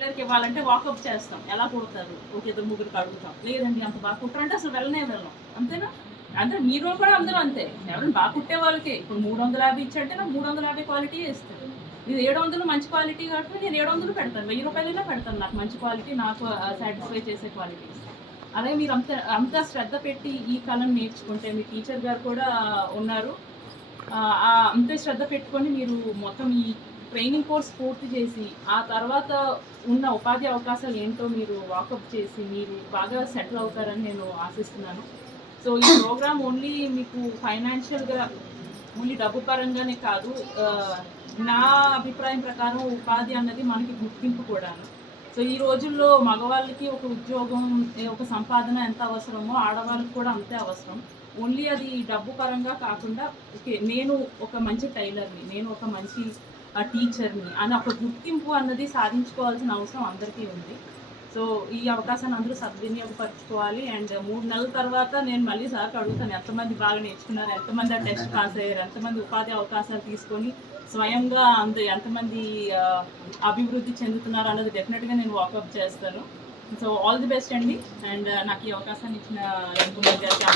టైలర్కి ఇవ్వాలంటే వాకప్ చేస్తాం, ఎలా కుడతారు ఒక ఇద్దరు ముగ్గురికి అడుగుతాం, లేదండి అంత బాగా కుట్టరంటే అసలు వెళ్ళం. అంతేనా? అంటే మీరు కూడా అందరూ అంతే, ఎవరైనా బాగా కుట్టే వాళ్ళకి ఇప్పుడు 350 ఇచ్చంటే నాకు 350 క్వాలిటీ ఇస్తాను. ఇది 700 మంచి క్వాలిటీ కాబట్టి నేను 700 పెడతాను, 1000 రూపాయలైనా పెడతాను, నాకు మంచి క్వాలిటీ, నాకు సాటిస్ఫై చేసే క్వాలిటీ. అలాగే మీరు అంత శ్రద్ధ పెట్టి ఈ కళను నేర్చుకుంటే, మీ టీచర్ గారు కూడా ఉన్నారు, అంతే శ్రద్ధ పెట్టుకొని మీరు మొత్తం ఈ ట్రైనింగ్ కోర్స్ పూర్తి చేసి ఆ తర్వాత ఉన్న ఉపాధి అవకాశాలు ఏంటో మీరు వాకప్ చేసి మీరు బాగా సెటిల్ అవుతారని నేను ఆశిస్తున్నాను. సో ఈ ప్రోగ్రామ్ ఓన్లీ మీకు ఫైనాన్షియల్గా ఓన్లీ డబ్బు పరంగానే కాదు, నా అభిప్రాయం ప్రకారం ఉపాధి అన్నది మనకి గుర్తింపు కూడాను. సో ఈ రోజుల్లో మగవాళ్ళకి ఒక ఉద్యోగం, ఒక సంపాదన ఎంత అవసరమో ఆడవాళ్ళకి కూడా అంతే అవసరం. ఓన్లీ అది డబ్బు పరంగా కాకుండా, ఓకే నేను ఒక మంచి టైలర్ని, నేను ఒక మంచి టీచర్ని అని ఒక గుర్తింపు అన్నది సాధించుకోవాల్సిన అవసరం అందరికీ ఉంది. సో ఈ అవకాశాన్ని అందరూ సద్వినియోగపరచుకోవాలి. అండ్ 3 నెలల తర్వాత నేను మళ్ళీ సార్కి అడుగుతాను, ఎంతమంది బాగా నేర్చుకున్నారు, ఎంతమంది ఆ టెస్ట్ పాస్ అయ్యారు, ఎంతమంది ఉపాధి అవకాశాలు తీసుకొని స్వయంగా ఎంతమంది అభివృద్ధి చెందుతున్నారు అన్నది డెఫినెట్గా నేను వాకప్ చేస్తాను. సో ఆల్ ది బెస్ట్ అండి. అండ్ నాకు ఈ అవకాశాన్ని ఇచ్చిన రంగుమూర్తి గారికి